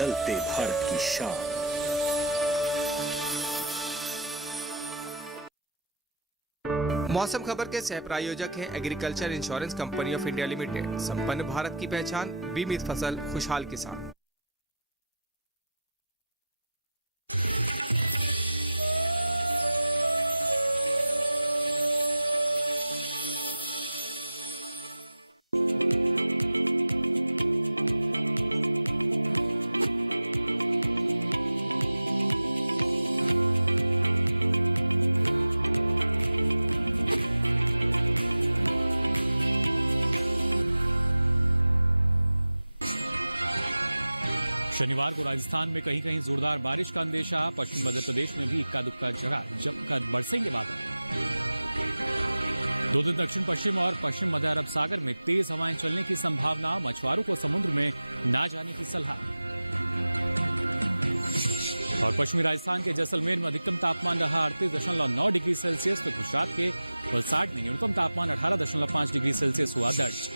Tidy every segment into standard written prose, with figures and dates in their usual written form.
बदलते भारत की शान। मौसम खबर के सह प्रायोजक हैं agriculture insurance company of India limited. संपन्न भारत की पहचान, बीमित फसल, खुशहाल किसान। शनिवार को राजस्थान में कहीं कहीं जोरदार बारिश का अंदेशा। पश्चिम मध्य प्रदेश में भी इक्का दुक्का जगह जमकर बरसेंगे बादल। 2 दिन दक्षिण पश्चिम और पश्चिम मध्य अरब सागर में तेज हवाएं चलने की संभावना। मछुआरों को समुद्र में ना जाने की सलाह। और पश्चिमी राजस्थान के जैसलमेर में अधिकतम तापमान रहा 38.9 डिग्री सेल्सियस, तो गुजरात के वलसाड में न्यूनतम तापमान 18.5 डिग्री सेल्सियस हुआ दर्ज।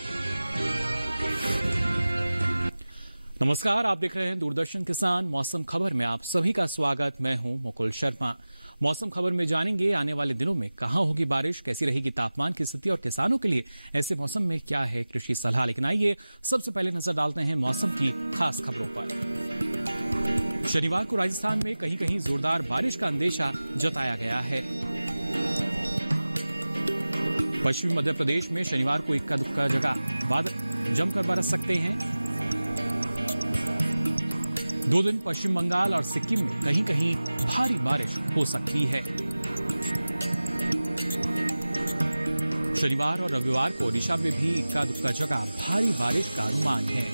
नमस्कार, आप देख रहे हैं दूरदर्शन किसान। मौसम खबर में आप सभी का स्वागत। मैं हूं मुकुल शर्मा। मौसम खबर में जानेंगे आने वाले दिनों में कहां होगी बारिश, कैसी रहेगी तापमान की स्थिति और किसानों के लिए ऐसे मौसम में क्या है कृषि सलाह। लेकिन आइए सबसे पहले नजर डालते हैं मौसम की खास खबरों पर। शनिवार को राजस्थान में कहीं कहीं जोरदार बारिश का अंदेशा जताया गया है। पश्चिमी मध्य प्रदेश में शनिवार को इक्का दुक्का जगह बादल जमकर बरस सकते हैं। 2 दिन पश्चिम बंगाल और सिक्किम में कहीं कहीं भारी बारिश हो सकती है। शनिवार और रविवार को ओडिशा में भी इक्का दुक्का जगह भारी बारिश का अनुमान है।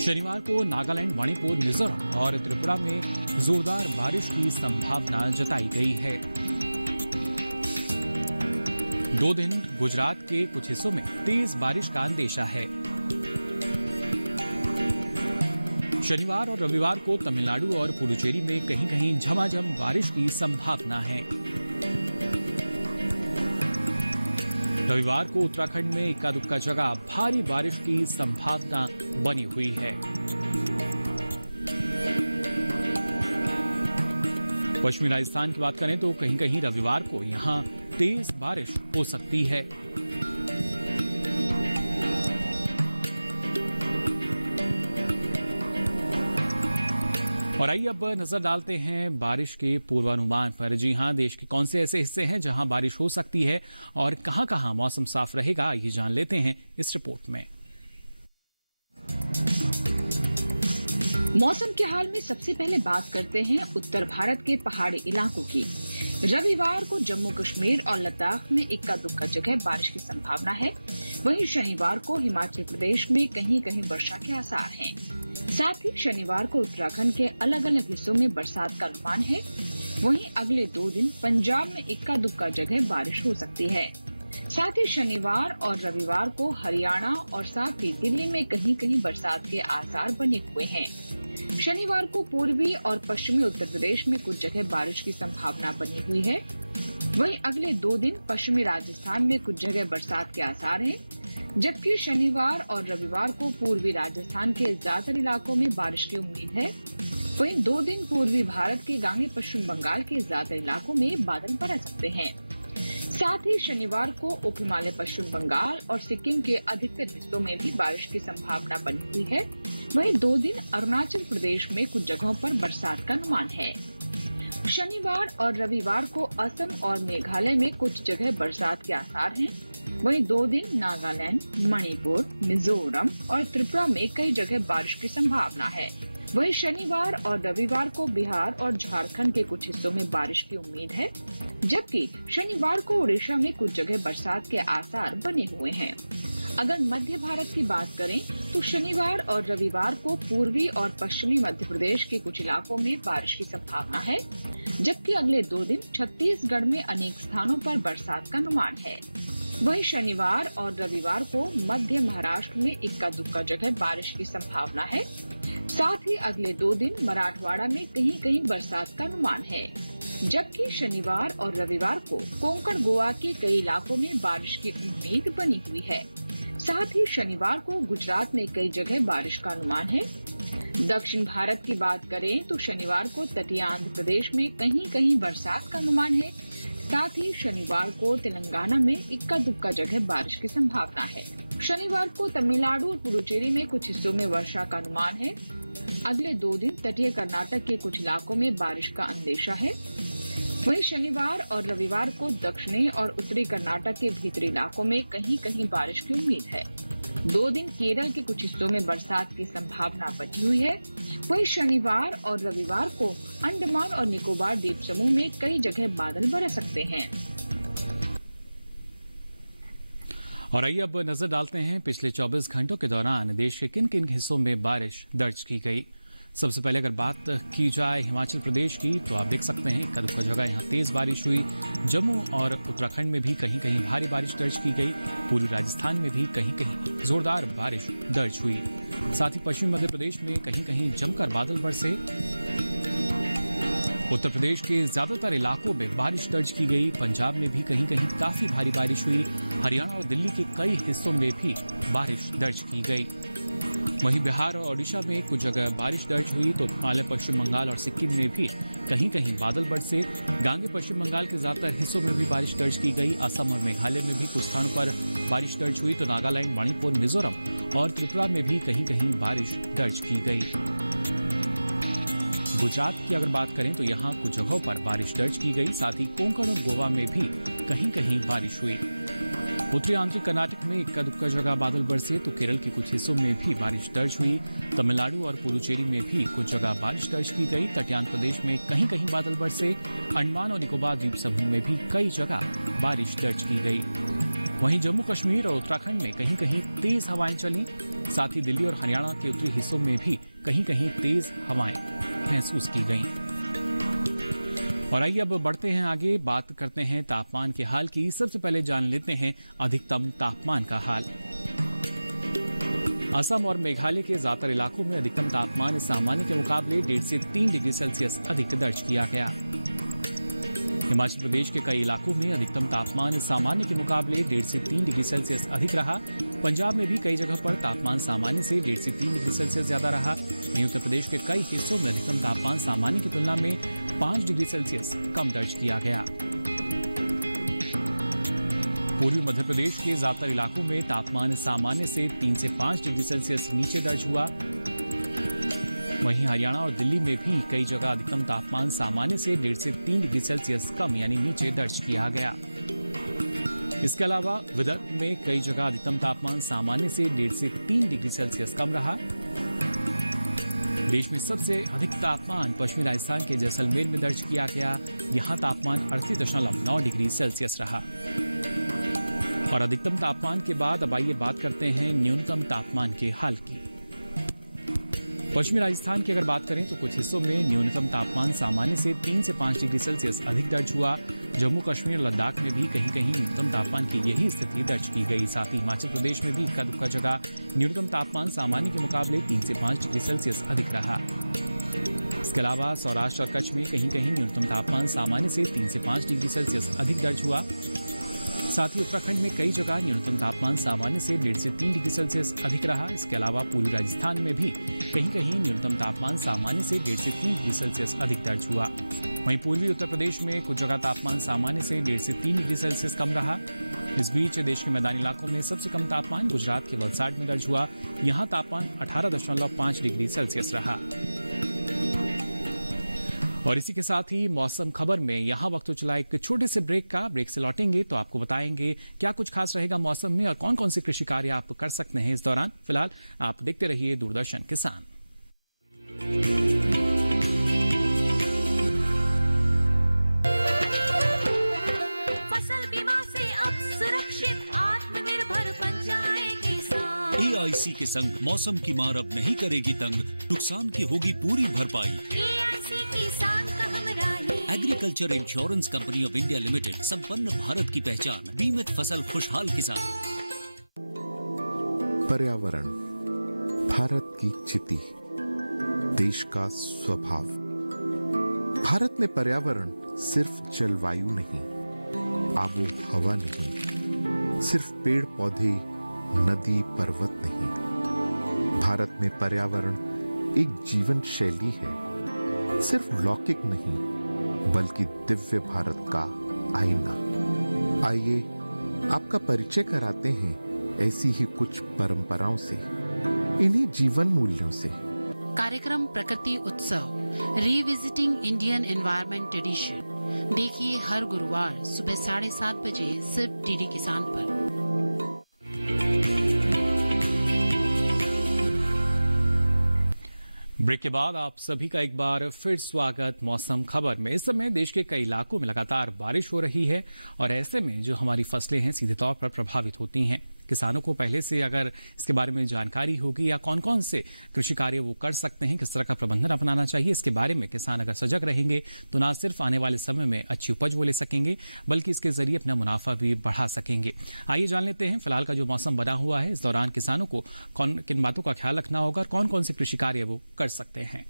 शनिवार को नागालैंड, मणिपुर, मिजोरम और त्रिपुरा में जोरदार बारिश की संभावना जताई गई है। 2 दिन गुजरात के कुछ हिस्सों में तेज बारिश का अंदेशा है। शनिवार और रविवार को तमिलनाडु और पुडुचेरी में कहीं कहीं झमाझम बारिश की संभावना है। रविवार को उत्तराखंड में इक्का दुक्का जगह भारी बारिश की संभावना बनी हुई है। पश्चिमी राजस्थान की बात करें तो कहीं कहीं रविवार को यहां तेज बारिश हो सकती है। और आइए अब नजर डालते हैं बारिश के पूर्वानुमान पर। जी हां, देश के कौन से ऐसे हिस्से हैं जहां बारिश हो सकती है और कहां कहां मौसम साफ रहेगा, ये जान लेते हैं इस रिपोर्ट में। मौसम के हाल में सबसे पहले बात करते हैं उत्तर भारत के पहाड़ी इलाकों की। रविवार को जम्मू कश्मीर और लद्दाख में इक्का दुक्का जगह बारिश की संभावना है। वहीं शनिवार को हिमाचल प्रदेश में कहीं कहीं वर्षा के आसार हैं। साथ ही शनिवार को उत्तराखंड के अलग अलग हिस्सों में बरसात का अनुमान है। वहीं अगले 2 दिन पंजाब में इक्का दुक्का जगह बारिश हो सकती है। साथ ही शनिवार और रविवार को हरियाणा और साथ ही दिल्ली में कहीं कहीं बरसात के आसार बने हुए हैं। शनिवार को पूर्वी और पश्चिमी उत्तर प्रदेश में कुछ जगह बारिश की संभावना बनी हुई है। वहीं अगले 2 दिन पश्चिमी राजस्थान में कुछ जगह बरसात के आसार हैं, जबकि शनिवार और रविवार को पूर्वी राजस्थान के ज्यादातर इलाकों में बारिश की उम्मीद है। वहीं 2 दिन पूर्वी भारत के गांगे पश्चिम बंगाल के ज्यादातर इलाकों में बादल बरस सकते हैं। साथ ही शनिवार को उप हिमालय पश्चिम बंगाल और सिक्किम के अधिकतर हिस्सों में भी बारिश की संभावना बनी हुई है। वहीं 2 दिन अरुणाचल प्रदेश में कुछ जगहों पर बरसात का अनुमान है। शनिवार और रविवार को असम और मेघालय में कुछ जगह बरसात के आसार हैं। वहीं 2 दिन नागालैंड, मणिपुर, मिजोरम और त्रिपुरा में कई जगह बारिश की संभावना है। वहीं शनिवार और रविवार को बिहार और झारखंड के कुछ हिस्सों में बारिश की उम्मीद है, जबकि शनिवार को उड़ीसा में कुछ जगह बरसात के आसार बने हुए हैं। अगर मध्य भारत की बात करें तो शनिवार और रविवार को पूर्वी और पश्चिमी मध्य प्रदेश के कुछ इलाकों में बारिश की संभावना है, जबकि अगले 2 दिन छत्तीसगढ़ में अनेक स्थानों पर बरसात का अनुमान है। वहीं शनिवार और रविवार को मध्य महाराष्ट्र में इक्का दुक्का जगह बारिश की संभावना है। साथ ही अगले 2 दिन मराठवाड़ा में कहीं कहीं बरसात का अनुमान है, जबकि शनिवार और रविवार को कोंकण गोवा के कई इलाकों में बारिश की उम्मीद बनी हुई है। साथ ही शनिवार को गुजरात में कई जगह बारिश का अनुमान है। दक्षिण भारत की बात करें तो शनिवार को तटीय आंध्र प्रदेश में कहीं कहीं बरसात का अनुमान है। साथ ही शनिवार को तेलंगाना में इक्का दुक्का जगह बारिश की संभावना है। शनिवार को तमिलनाडु और पुडुचेरी में कुछ हिस्सों में वर्षा का अनुमान है। अगले 2 दिन तटीय कर्नाटक के कुछ इलाकों में बारिश का अंदेशा है। वहीं शनिवार और रविवार को दक्षिणी और उत्तरी कर्नाटक के भीतरी इलाकों में कहीं कहीं बारिश की उम्मीद है। 2 दिन केरल के कुछ हिस्सों में बरसात की संभावना बची हुई है। वहीं शनिवार और रविवार को अंडमान और निकोबार द्वीप समूह में कई जगह बादल बरस सकते हैं। और आइए अब नजर डालते हैं पिछले 24 घंटों के दौरान देश के किन किन हिस्सों में बारिश दर्ज की गई। सबसे पहले अगर बात की जाए हिमाचल प्रदेश की, तो आप देख सकते हैं इक्का दुक्का जगह यहाँ तेज बारिश हुई। जम्मू और उत्तराखंड में भी कहीं कहीं भारी बारिश दर्ज की गई। पूर्वी राजस्थान में भी कहीं कहीं जोरदार बारिश दर्ज हुई। साथ ही पश्चिमी मध्य प्रदेश में कहीं कहीं जमकर बादल बरसे। उत्तर प्रदेश के ज्यादातर इलाकों में बारिश दर्ज की गई। पंजाब में भी कहीं कहीं काफी भारी बारिश हुई। हरियाणा और दिल्ली के कई हिस्सों में भी बारिश दर्ज की गई। वहीं बिहार और ओडिशा में कुछ जगह बारिश दर्ज हुई। तो हिमालय, पश्चिम बंगाल और सिक्किम में भी कहीं कहीं बादल बरसे। गांगे पश्चिम बंगाल के ज्यादातर हिस्सों में भी बारिश दर्ज की गई। असम और मेघालय में भी कुछ स्थानों पर बारिश दर्ज हुई। तो नागालैंड, मणिपुर, मिजोरम और त्रिपुरा में भी कहीं कहीं बारिश दर्ज की गई। गुजरात की अगर बात करें तो यहाँ कुछ जगहों पर बारिश दर्ज की गई। साथ ही कोंकण और गोवा में भी कहीं कहीं बारिश हुई। उत्तरी आंतरिक कर्नाटक में इक्का दुक्का जगह बादल बरसे। तो केरल के कुछ हिस्सों में भी बारिश दर्ज हुई। तमिलनाडु और पुडुचेरी में भी कुछ जगह बारिश दर्ज की गई। तटीय आंध्र प्रदेश में कहीं कहीं बादल बरसे। अंडमान और निकोबार द्वीप समूह में भी कई जगह बारिश दर्ज की गई। वहीं जम्मू कश्मीर और उत्तराखंड में कहीं कहीं तेज हवाएं चली। साथ ही दिल्ली और हरियाणा के उत्तरी हिस्सों में भी कहीं कहीं तेज हवाएं महसूस की गईं। और आइए अब बढ़ते हैं आगे, बात करते हैं तापमान के हाल की। सबसे पहले जान लेते हैं अधिकतम तापमान का हाल। असम और मेघालय के ज्यादातर इलाकों में अधिकतम तापमान सामान्य के मुकाबले 1.5 से 3 डिग्री सेल्सियस अधिक दर्ज किया गया। हिमाचल प्रदेश के कई इलाकों में अधिकतम तापमान सामान्य के मुकाबले 1.5 से 3 डिग्री सेल्सियस अधिक रहा। पंजाब में भी कई जगह पर तापमान सामान्य से 1.5 से 3 डिग्री सेल्सियस ज्यादा रहा। वहीं उत्तर प्रदेश के कई हिस्सों में अधिकतम तापमान सामान्य की तुलना में 5 डिग्री सेल्सियस कम दर्ज किया गया। पूर्वी मध्य प्रदेश के ज्यादातर इलाकों में तापमान सामान्य से 3 से 5 डिग्री सेल्सियस नीचे दर्ज हुआ। वहीं हरियाणा और दिल्ली में भी कई जगह अधिकतम तापमान सामान्य से 1.5 से 3 डिग्री सेल्सियस कम यानी नीचे दर्ज किया गया। इसके अलावा विदर्भ में कई जगह अधिकतम तापमान सामान्य से 1.5 से 3 डिग्री सेल्सियस कम रहा। देश में सबसे अधिक तापमान पश्चिमी राजस्थान के जैसलमेर में दर्ज किया गया। यहां तापमान 38.9 डिग्री सेल्सियस रहा। और अधिकतम तापमान के बाद अब आइए बात करते हैं न्यूनतम तापमान के हाल की। पश्चिमी राजस्थान की अगर बात करें तो कुछ हिस्सों में न्यूनतम तापमान सामान्य से 3 से 5 डिग्री सेल्सियस अधिक दर्ज हुआ। जम्मू कश्मीर और लद्दाख में भी कहीं कहीं न्यूनतम तापमान की यही स्थिति दर्ज की गई। साथ ही हिमाचल प्रदेश में भी इक्का दुक्का जगह न्यूनतम तापमान सामान्य के मुकाबले 3 से 5 डिग्री सेल्सियस अधिक रहा। इसके अलावा सौराष्ट्र और कच्छ में कहीं कहीं न्यूनतम तापमान सामान्य से 3 से 5 डिग्री सेल्सियस अधिक दर्ज हुआ। साथ ही उत्तराखंड में कई जगह न्यूनतम तापमान सामान्य से 1.5 से 3 डिग्री सेल्सियस अधिक रहा। इसके अलावा पूर्वी राजस्थान में भी कहीं कहीं न्यूनतम तापमान सामान्य से 1.5 से 3 डिग्री सेल्सियस अधिक दर्ज हुआ। वहीं पूर्वी उत्तर प्रदेश में कुछ जगह तापमान सामान्य से 1.5 से 3 डिग्री सेल्सियस कम रहा। इस बीच देश के मैदानी इलाकों में सबसे कम तापमान गुजरात के वलसाड में दर्ज हुआ। यहाँ तापमान 18.5 डिग्री सेल्सियस रहा। और इसी के साथ ही मौसम खबर में यहाँ वक्त हो चला एक छोटे से ब्रेक का। ब्रेक से लौटेंगे तो आपको बताएंगे क्या कुछ खास रहेगा मौसम में और कौन कौन से कृषि कार्य आप कर सकते हैं इस दौरान। फिलहाल आप देखते रहिए दूरदर्शन किसान। फसल बीमा से अब सुरक्षित आत्मनिर्भर बन जाए किसान। AIC के संग मौसम की मार अब नहीं करेगी तंग, नुकसान की होगी पूरी भरपाई। Agriculture insurance company of India limited, संपन्न भारत की पहचान, बीमित फसल खुशहाल किसान। पर्यावरण भारत की चिति, देश का स्वभाव। भारत में पर्यावरण सिर्फ जलवायु नहीं, आबो हवा नहीं, सिर्फ पेड़ पौधे नदी पर्वत नहीं। भारत में पर्यावरण एक जीवन शैली है, सिर्फ लौकिक नहीं बल्कि दिव्य भारत का आईना। आइए आपका परिचय कराते हैं ऐसी ही कुछ परंपराओं से, इन्हीं जीवन मूल्यों से। कार्यक्रम प्रकृति उत्सव रिविजिटिंग इंडियन एनवायरनमेंट ट्रेडिशन देखिए हर गुरुवार सुबह 7:30 बजे सिर्फ डीडी किसान पर। ब्रेक के बाद आप सभी का एक बार फिर स्वागत मौसम खबर में। इस समय देश के कई इलाकों में लगातार बारिश हो रही है और ऐसे में जो हमारी फसलें हैं सीधे तौर पर प्रभावित होती हैं। किसानों को पहले से अगर इसके बारे में जानकारी होगी या कौन कौन से कृषि कार्य वो कर सकते हैं, किस तरह का प्रबंधन अपनाना चाहिए, इसके बारे में किसान अगर सजग रहेंगे तो ना सिर्फ आने वाले समय में अच्छी उपज वो ले सकेंगे बल्कि इसके जरिए अपना मुनाफा भी बढ़ा सकेंगे। आइए जान लेते हैं फिलहाल का जो मौसम बना हुआ है, इस दौरान किसानों को किन बातों का ख्याल रखना होगा और कौन कौन से कृषि कार्य वो कर सकते हैं।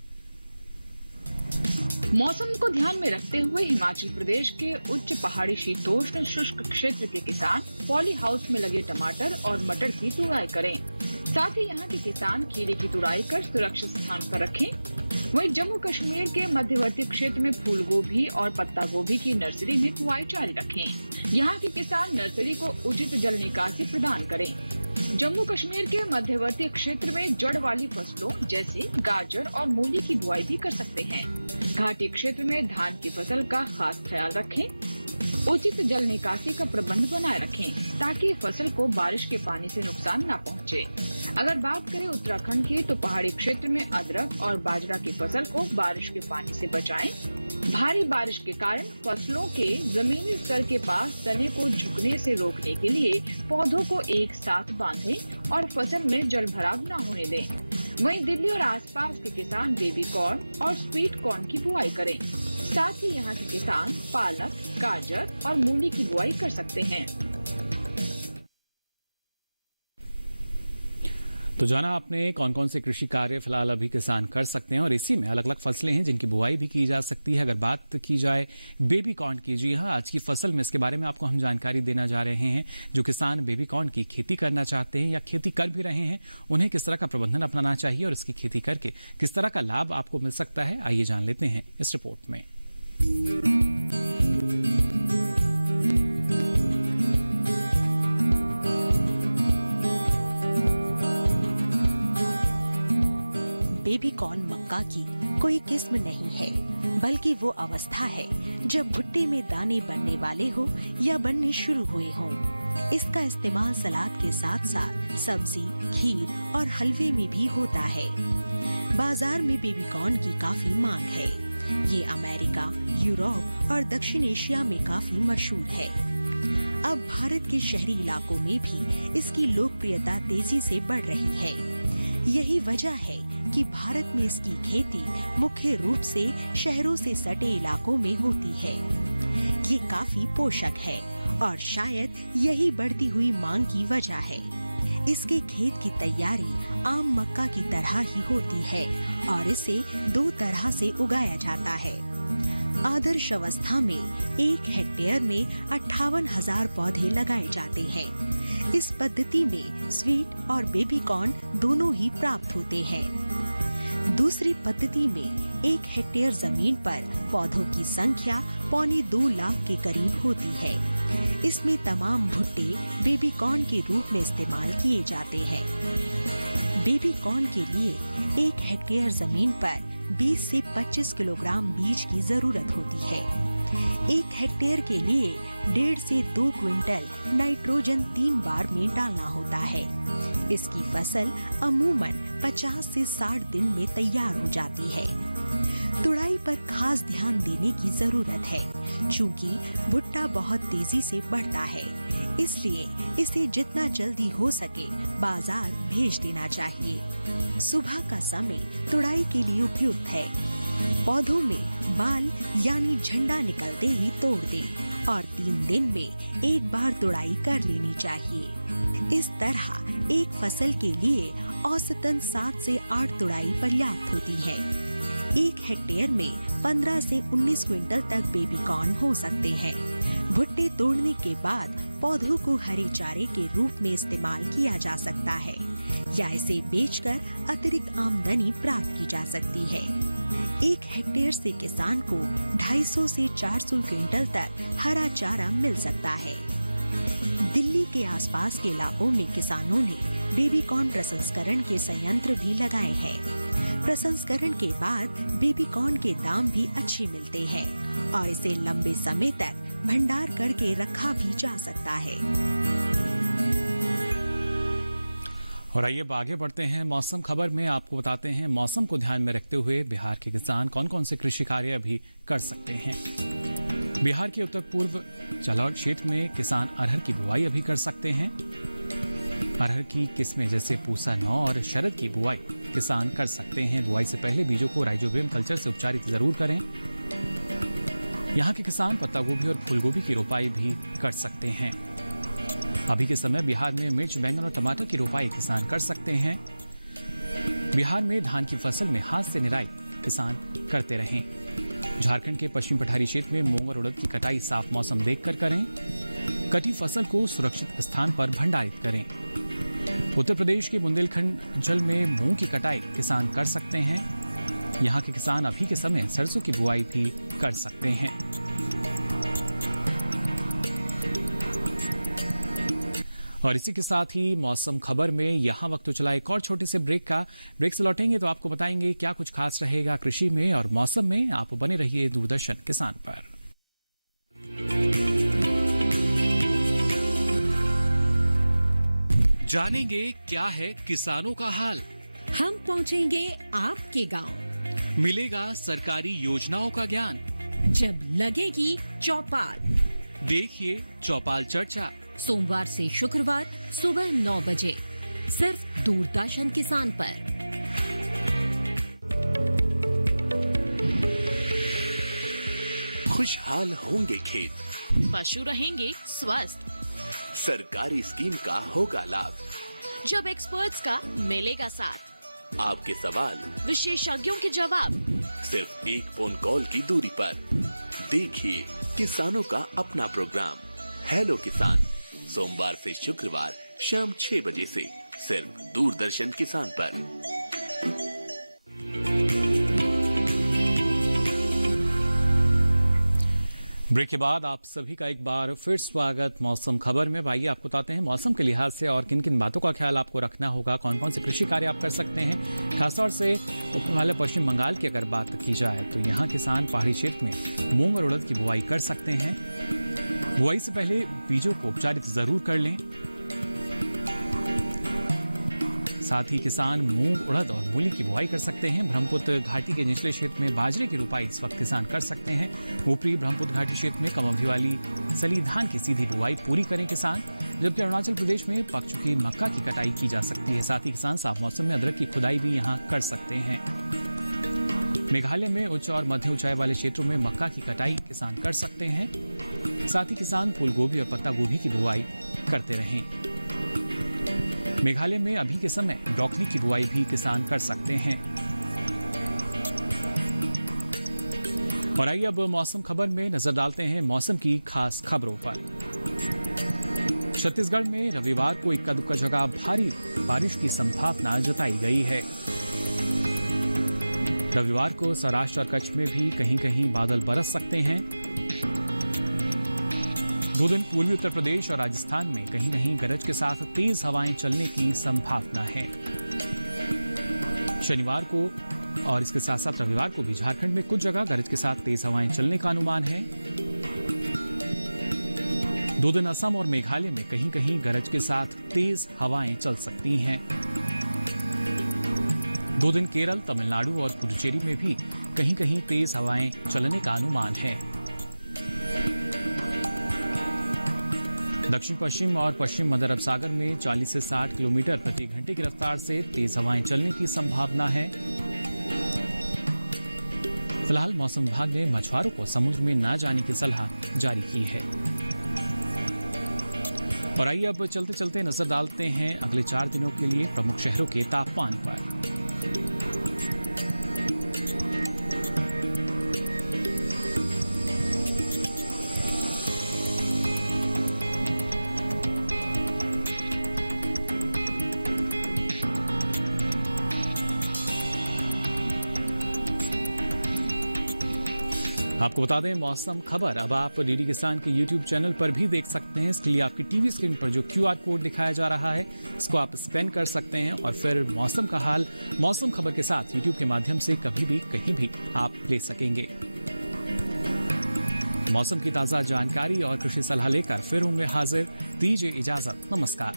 मौसम को ध्यान में रखते हुए हिमाचल प्रदेश के उच्च पहाड़ी शीतोष्ण शुष्क क्षेत्र के किसान पॉली हाउस में लगे टमाटर और मटर की तुड़ाई करें। साथ ही यहाँ के किसान खीरे की तुड़ाई कर सुरक्षित स्थान पर रखें। वहीं जम्मू कश्मीर के मध्यवर्ती क्षेत्र में फूल गोभी और पत्ता गोभी की नर्सरी में बुआई जारी रखें। यहाँ के किसान नर्सरी को उचित जल निकासी प्रदान करें। जम्मू कश्मीर के मध्यवर्ती क्षेत्र में जड़ वाली फसलों जैसे गाजर और मूली की बुआई भी कर सकते हैं। घाटी क्षेत्र में धान की फसल का खास ख्याल रखें। उचित जल निकासी का प्रबंध बनाए रखें ताकि फसल को बारिश के पानी से नुकसान न पहुंचे। अगर बात करें उत्तराखंड की तो पहाड़ी क्षेत्र में अदरक और बाजरा की फसल को बारिश के पानी से बचाएं। भारी बारिश के कारण फसलों के जमीनी स्तर के पास तने को झुकने से रोकने के लिए पौधों को एक साथ बांधें और फसल में जल भराव न होने दें। वहीं दिल्ली और आसपास के किसान बेबी कॉर्न और स्वीट कॉर्न की बुआई करें। साथ ही यहाँ के किसान पालक, गाजर और मूली की बुआई कर सकते हैं। तो जाना आपने कौन कौन से कृषि कार्य फिलहाल अभी किसान कर सकते हैं और इसी में अलग अलग फसलें हैं जिनकी बुआई भी की जा सकती है। अगर बात की जाए बेबी कॉर्न की, जी हाँ, आज की फसल में इसके बारे में आपको हम जानकारी देना जा रहे हैं। जो किसान बेबी कॉर्न की खेती करना चाहते हैं या खेती कर भी रहे हैं, उन्हें किस तरह का प्रबंधन अपनाना चाहिए और इसकी खेती करके किस तरह का लाभ आपको मिल सकता है, आइए जान लेते हैं इस रिपोर्ट में। बेबी कॉर्न मक्का की कोई किस्म नहीं है, बल्कि वो अवस्था है जब भुट्टे में दाने बनने वाले हो या बनने शुरू हुए हों। इसका इस्तेमाल सलाद के साथ साथ सब्जी, खीर और हलवे में भी होता है। बाजार में बेबी कॉर्न की काफी मांग है। ये अमेरिका, यूरोप और दक्षिण एशिया में काफी मशहूर है। अब भारत के शहरी इलाकों में भी इसकी लोकप्रियता तेजी से बढ़ रही है। यही वजह है कि भारत में इसकी खेती मुख्य रूप से शहरों से सटे इलाकों में होती है। ये काफी पोषक है और शायद यही बढ़ती हुई मांग की वजह है। इसके खेत की तैयारी आम मक्का की तरह ही होती है और इसे 2 तरह से उगाया जाता है। आदर्श अवस्था में 1 हेक्टेयर में 58,000 पौधे लगाए जाते हैं। इस पद्धति में स्वीट और बेबी कॉर्न दोनों ही प्राप्त होते हैं। दूसरी पद्धति में 1 हेक्टेयर जमीन पर पौधों की संख्या 2.25 लाख के करीब होती है। इसमें तमाम भुट्टे बेबी कॉर्न के रूप में इस्तेमाल किए जाते हैं। बेबी कॉर्न के लिए 1 हेक्टेयर जमीन पर 20 से 25 किलोग्राम बीज की जरूरत होती है। 1 हेक्टेयर के लिए 1.5 से 2 क्विंटल नाइट्रोजन 3 बार में डालना होता है। इसकी फसल अमूमन 50 से 60 दिन में तैयार हो जाती है। तुड़ाई पर खास ध्यान देने की जरूरत है, क्योंकि भुट्टा बहुत तेजी से बढ़ता है, इसलिए इसे जितना जल्दी हो सके बाजार भेज देना चाहिए। सुबह का समय तुड़ाई के लिए उपयुक्त है। पौधों में बाल यानी झंडा निकलते ही तोड़ दें और 3 दिन में 1 बार तुड़ाई कर लेनी चाहिए। इस तरह एक फसल के लिए औसतन 7 से 8 तुड़ाई पर्याप्त होती है। 1 हेक्टेयर में 15 से 19 क्विंटल तक बेबी कॉर्न हो सकते हैं। भुट्टे तोड़ने के बाद पौधों को हरे चारे के रूप में इस्तेमाल किया जा सकता है या इसे बेचकर अतिरिक्त आमदनी प्राप्त की जा सकती है। 1 हेक्टेयर से किसान को 250 से 400 क्विंटल तक हरा चारा मिल सकता है। दिल्ली के आसपास के इलाकों में किसानों ने बेबी कॉर्न प्रसंस्करण के संयंत्र भी लगाए हैं। प्रसंस्करण के बाद बेबी कॉर्न के दाम भी अच्छे मिलते हैं और इसे लंबे समय तक भंडार करके रखा भी जा सकता है। और आइए अब आगे बढ़ते हैं। मौसम खबर में आपको बताते हैं मौसम को ध्यान में रखते हुए बिहार के किसान कौन कौन से कृषि कार्य अभी कर सकते हैं। बिहार के उत्तर पूर्व जालौर क्षेत्र में किसान अरहर की बुआई अभी कर सकते हैं। अरहर की किस्में जैसे पूसा 9 और शरद की बुआई किसान कर सकते हैं। बुआई से पहले बीजों को राइजोबियम कल्चर से उपचारित जरूर करें। यहाँ के किसान पत्ता गोभी और फूल गोभी की रोपाई भी कर सकते हैं। अभी के समय बिहार में मिर्च, बैंगन और टमाटर की रोपाई किसान कर सकते हैं। बिहार में धान की फसल में हाथ से निराई किसान करते रहें। झारखंड के पश्चिमी पठारी क्षेत्र में मूंग और उड़द की कटाई साफ मौसम देखकर करें। कटी फसल को सुरक्षित स्थान पर भंडारित करें। उत्तर प्रदेश के बुंदेलखंड अंचल में मूंग की कटाई किसान कर सकते हैं। यहाँ के किसान अभी के समय सरसों की बुआई भी कर सकते हैं। और इसी के साथ ही मौसम खबर में यहाँ वक्त तो चला एक और छोटे से ब्रेक का। ब्रेक से लौटेंगे तो आपको बताएंगे क्या कुछ खास रहेगा कृषि में और मौसम में। आप बने रहिए दूरदर्शन किसान पर। जानेंगे क्या है किसानों का हाल। हम पहुंचेंगे आपके गांव। मिलेगा सरकारी योजनाओं का ज्ञान। जब लगेगी चौपाल, देखिए चौपाल चर्चा सोमवार से शुक्रवार सुबह 9 बजे सिर्फ दूरदर्शन किसान पर। खुशहाल होंगे खेत, पशु रहेंगे स्वस्थ, सरकारी स्कीम का होगा लाभ, जब एक्सपर्ट्स का मिलेगा साथ, आपके सवाल विशेषज्ञों के जवाब, सिर्फ एक फोन कॉल की दूरी पर। देखिए किसानों का अपना प्रोग्राम हेलो किसान, सोमवार से शुक्रवार शाम 6 बजे से सिर्फ दूरदर्शन किसान पर। ब्रेक के बाद आप सभी का एक बार फिर स्वागत मौसम खबर में। भाई आपको बताते हैं मौसम के लिहाज से और किन किन बातों का ख्याल आपको रखना होगा, कौन कौन से कृषि कार्य आप कर सकते हैं। खासतौर से उप हिमालय पश्चिम बंगाल की अगर बात की जाए तो यहाँ किसान पहाड़ी क्षेत्र में मूंग और उड़द की बुआई कर सकते हैं। बुआई से पहले बीजों को उपचारित जरूर कर लें। साथ ही किसान मूंग, उड़द और मूली की बुआई कर सकते हैं। ब्रह्मपुत्र घाटी के निचले क्षेत्र में बाजरे की रोपाई इस वक्त किसान कर सकते हैं। ऊपरी ब्रह्मपुत्र घाटी क्षेत्र में कम अवधि वाली सली धान की सीधी बुआई पूरी करें किसान। जबकि अरुणाचल प्रदेश में पक चुकी मक्का की कटाई की जा सकती है। साथ ही किसान साफ मौसम में अदरक की खुदाई भी यहाँ कर सकते हैं। मेघालय में उच्च और मध्य ऊंचाई वाले क्षेत्रों में मक्का की कटाई किसान कर सकते हैं। साथ ही किसान फूल गोभी और पत्ता गोभी की बुआई करते रहें। मेघालय में अभी के समय ब्रोकली की बुआई भी किसान कर सकते हैं। और आइए अब मौसम खबर में नजर डालते हैं मौसम की खास खबरों पर। छत्तीसगढ़ में रविवार को इक्का दुक्का जगह भारी बारिश की संभावना जताई गई है। रविवार को सौराष्ट्र और कच्छ में भी कहीं कहीं बादल बरस सकते हैं। 2 दिन पूर्वी उत्तर प्रदेश और राजस्थान में कहीं कहीं गरज के साथ तेज हवाएं चलने की संभावना है। शनिवार को और इसके साथ साथ रविवार को भी झारखंड में कुछ जगह गरज के साथ तेज हवाएं चलने का अनुमान है। 2 दिन असम और मेघालय में कहीं कहीं गरज के साथ तेज हवाएं चल सकती हैं। 2 दिन केरल, तमिलनाडु और पुडुचेरी में भी कहीं कहीं तेज हवाएं चलने का अनुमान है। दक्षिण पश्चिम और पश्चिम मध्य अरब सागर में 40 से 60 किलोमीटर प्रति घंटे की रफ्तार से तेज हवाएं चलने की संभावना है। फिलहाल मौसम विभाग ने मछुआरों को समुद्र में न जाने की सलाह जारी की है। और आइए अब चलते चलते नजर डालते हैं अगले 4 दिनों के लिए प्रमुख शहरों के तापमान पर। आपको बता दें, मौसम खबर अब आप डीडी किसान के YouTube चैनल पर भी देख सकते हैं। इसके लिए आपकी टीवी स्क्रीन पर जो QR कोड दिखाया जा रहा है, इसको आप स्कैन कर सकते हैं और फिर मौसम का हाल मौसम खबर के साथ YouTube के माध्यम से कभी भी कहीं भी आप ले सकेंगे। मौसम की ताजा जानकारी और कृषि सलाह लेकर फिर होंगे हाजिर। दीजिए इजाजत, नमस्कार।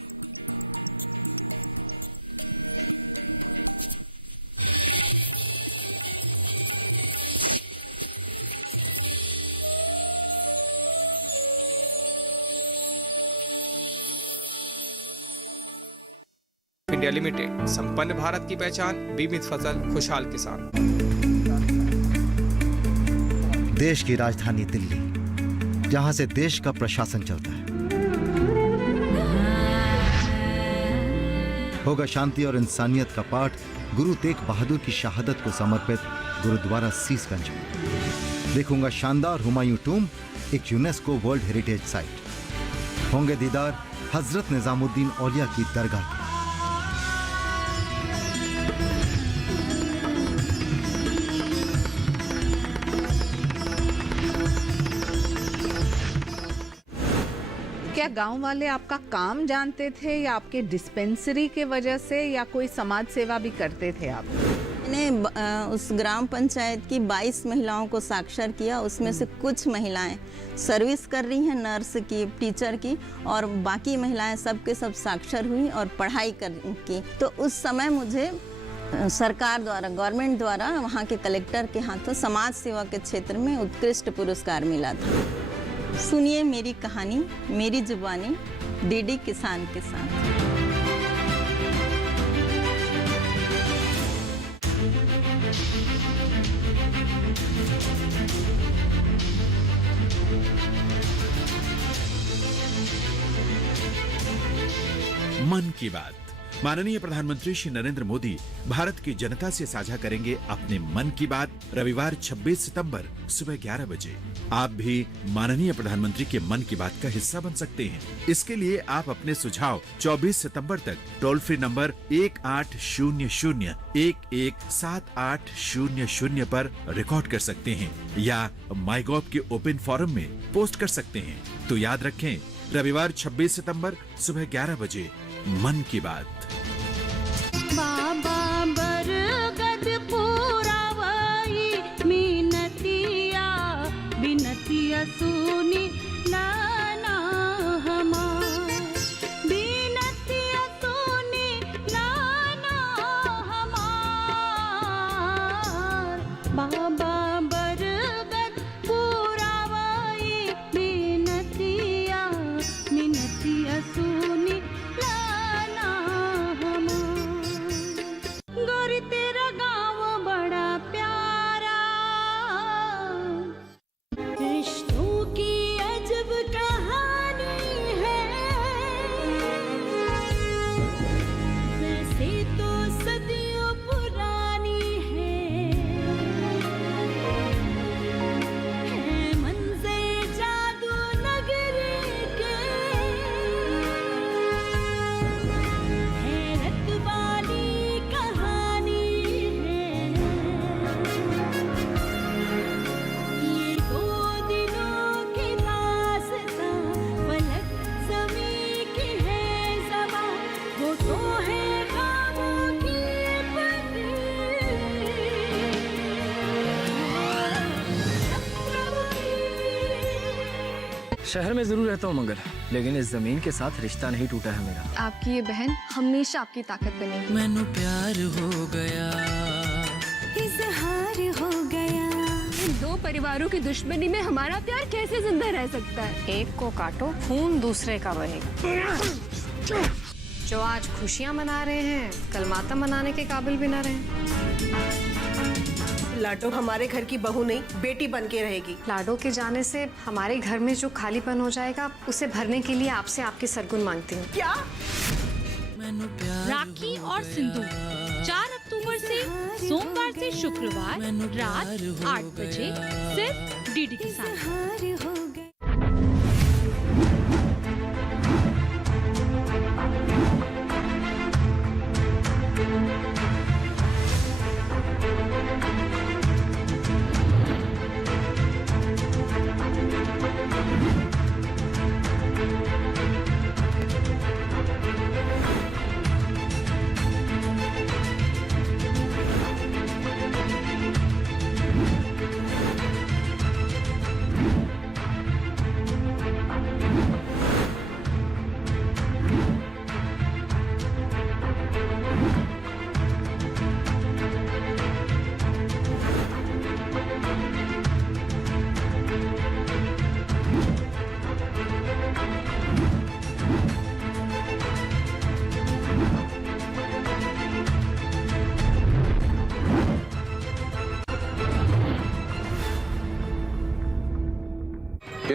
इंडिया लिमिटेड, संपन्न भारत की पहचान, बीमित फसल, खुशहाल किसान। देश की राजधानी दिल्ली, जहां से देश का प्रशासन चलता है, होगा शांति और इंसानियत का पाठ गुरु तेग बहादुर की शहादत को समर्पित गुरुद्वारा सीसगंज में। देखूंगा शानदार हुमायूं टूम, एक यूनेस्को वर्ल्ड हेरिटेज साइट। होंगे दीदार हजरत निजामुद्दीन औलिया की दरगाह के। क्या गांव वाले आपका काम जानते थे या आपके डिस्पेंसरी के वजह से, या कोई समाज सेवा भी करते थे आप? मैंने उस ग्राम पंचायत की 22 महिलाओं को साक्षर किया। उसमें से कुछ महिलाएं सर्विस कर रही हैं, नर्स की, टीचर की, और बाकी महिलाएं सबके सब साक्षर हुई और पढ़ाई की। तो उस समय मुझे सरकार द्वारा, गवर्नमेंट द्वारा, वहाँ के कलेक्टर के हाथों समाज सेवा के क्षेत्र में उत्कृष्ट पुरस्कार मिला था। सुनिए मेरी कहानी, मेरी जुबानी, डीडी किसान के साथ। मन की बात। माननीय प्रधानमंत्री श्री नरेंद्र मोदी भारत की जनता से साझा करेंगे अपने मन की बात रविवार 26 सितंबर सुबह 11 बजे। आप भी माननीय प्रधानमंत्री के मन की बात का हिस्सा बन सकते हैं। इसके लिए आप अपने सुझाव 24 सितंबर तक टोल फ्री नंबर 1800-117800 पर रिकॉर्ड कर सकते हैं या माईगॉव के ओपन फोरम में पोस्ट कर सकते हैं। तो याद रखें, रविवार 26 सितंबर सुबह 11 बजे मन की बात। बाबा बरगद पुरावाई मिनतिया बिनतिया सुनी लाना हमार, बिनतिया सुनी लाना हमार। बाबा बरगद पुरावाई मिनतिया मिनतिया सुनी लाना हमार। गोरी तेरा गाँव बड़ा प्यारा, रिश्तों की अजब कहानी है। वैसे तो सदियों पुरानी है मंज़िल जादू नगरी के, हैरत वाली कहानी है। ये 2 दिनों की दास्तां, फलक ज़मीं की है ज़बां, वो तो है ख्वाबों की बनी। शहर में जरूर रहता हूँ मगर, लेकिन इस जमीन के साथ रिश्ता नहीं टूटा है मेरा। आपकी ये बहन हमेशा आपकी ताकत बनेगी। मैनू प्यार हो गया, इज़हार हो गया। दो परिवारों की दुश्मनी में हमारा प्यार कैसे जिंदा रह सकता है? एक को काटो, खून दूसरे का बहे। जो आज खुशियाँ मना रहे हैं, कल मातम मनाने के काबिल भी ना रहे। लाडो हमारे घर की बहू नहीं, बेटी बन के रहेगी। लाडो के जाने से हमारे घर में जो खालीपन हो जाएगा, उसे भरने के लिए आपसे आपके सरगुन मांगती हूँ। क्या? राखी और सिंदूर 4 अक्टूबर से सोमवार से शुक्रवार रात 8 बजे सिर्फ डीडी किसान।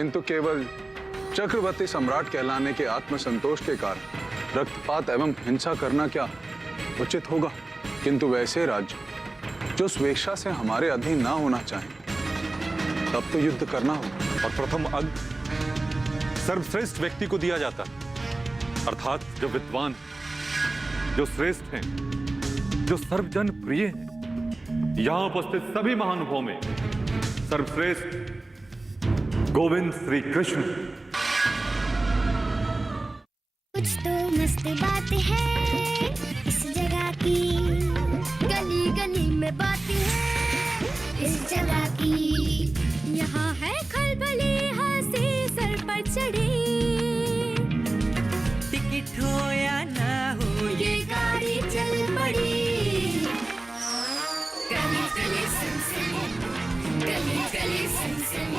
किंतु केवल चक्रवर्ती सम्राट कहलाने के आत्मसंतोष के कारण रक्तपात एवं हिंसा करना क्या उचित होगा? किंतु वैसे राज्य जो स्वेच्छा से हमारे अधीन ना होना चाहे, तब तो युद्ध करना होगा। और प्रथम अंक सर्वश्रेष्ठ व्यक्ति को दिया जाता है, अर्थात जो विद्वान, जो श्रेष्ठ हैं, जो सर्वजन प्रिय हैं। यहां उपस्थित सभी महानुभावों में सर्वश्रेष्ठ गोविंद श्री कृष्ण। कुछ तो मस्त बात है इस जगह की, गली गली में बात है इस जगह की। यहाँ है खलबली हंसी सर पर चढ़ी, टिकट हो या ना हो ये गाड़ी चल पड़ी। गली गली सिम सिम, गली गली सिम सिम,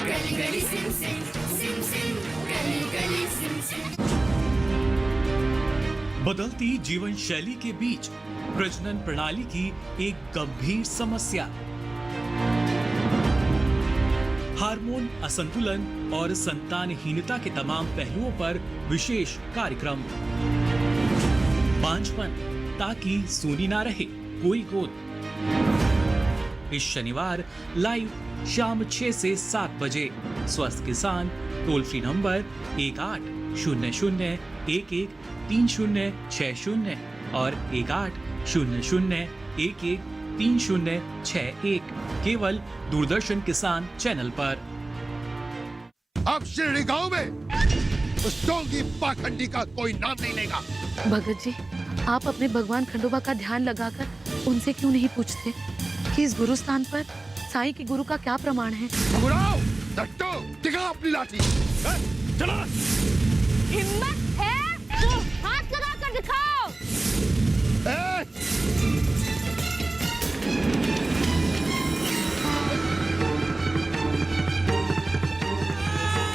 गली गली सिम सिम, सिम सिम, गली गली सिम सिम। बदलती जीवन शैली के बीच प्रजनन प्रणाली की एक गंभीर समस्या, हार्मोन असंतुलन और संतानहीनता के तमाम पहलुओं पर विशेष कार्यक्रम। बांझपन ताकि सूनी ना रहे कोई गोद। इस शनिवार लाइव शाम 6 से 7 बजे स्वस्थ किसान टोल फ्री नंबर 1800-11-3060 और 1800-11-3061 केवल दूरदर्शन किसान चैनल पर। अब शिरडी गांव में उस डोंगी पाखंडी का कोई नाम नहीं लेगा। भगत जी, आप अपने भगवान खंडोबा का ध्यान लगाकर उनसे क्यों नहीं पूछते कि इस गुरु स्थान पर साईं के गुरु का क्या प्रमाण है? दट्टो, दिखा अपनी लाठी। चलो। हिम्मत है तो हाथ लगा कर दिखाओ।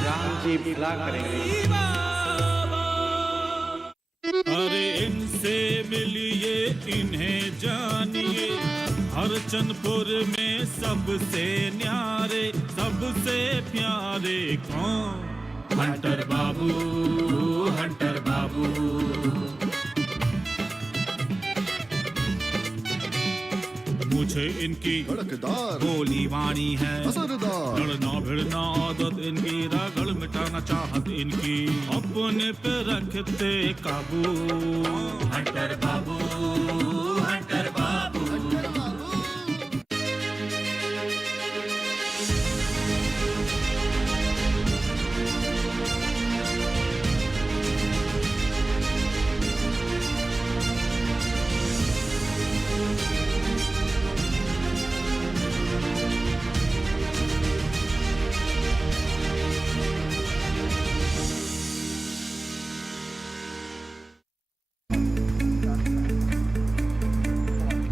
राम जी बुला करेंगे। अरे इनसे मिलिए इन्हें जानिए, हरचंदपुर में सबसे न्यारे सबसे प्यारे कौन? हंटर बाबू, हंटर बाबू। मुझे इनकी बोली वाणी है लड़ना भिड़ना आदत इनकी, रगड़ मिटाना चाहत इनकी, अपने पे रखते काबू। हंटर बाबू, हंटर बाबू।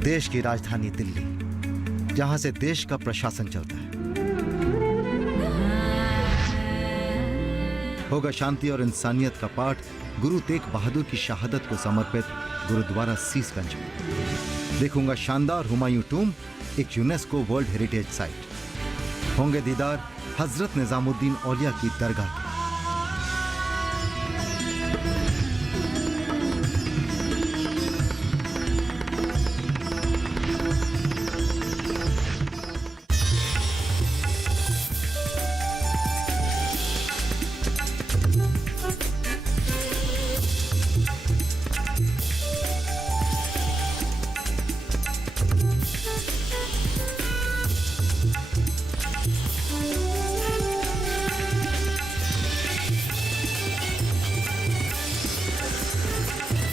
देश की राजधानी दिल्ली, जहां से देश का प्रशासन चलता है, होगा शांति और इंसानियत का पाठ गुरु तेग बहादुर की शहादत को समर्पित गुरुद्वारा सीसगंज में। देखूंगा शानदार हुमायूं टूम, एक यूनेस्को वर्ल्ड हेरिटेज साइट। होंगे दीदार हजरत निजामुद्दीन औलिया की दरगाह।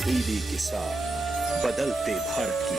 टीवी के साथ बदलते भारत की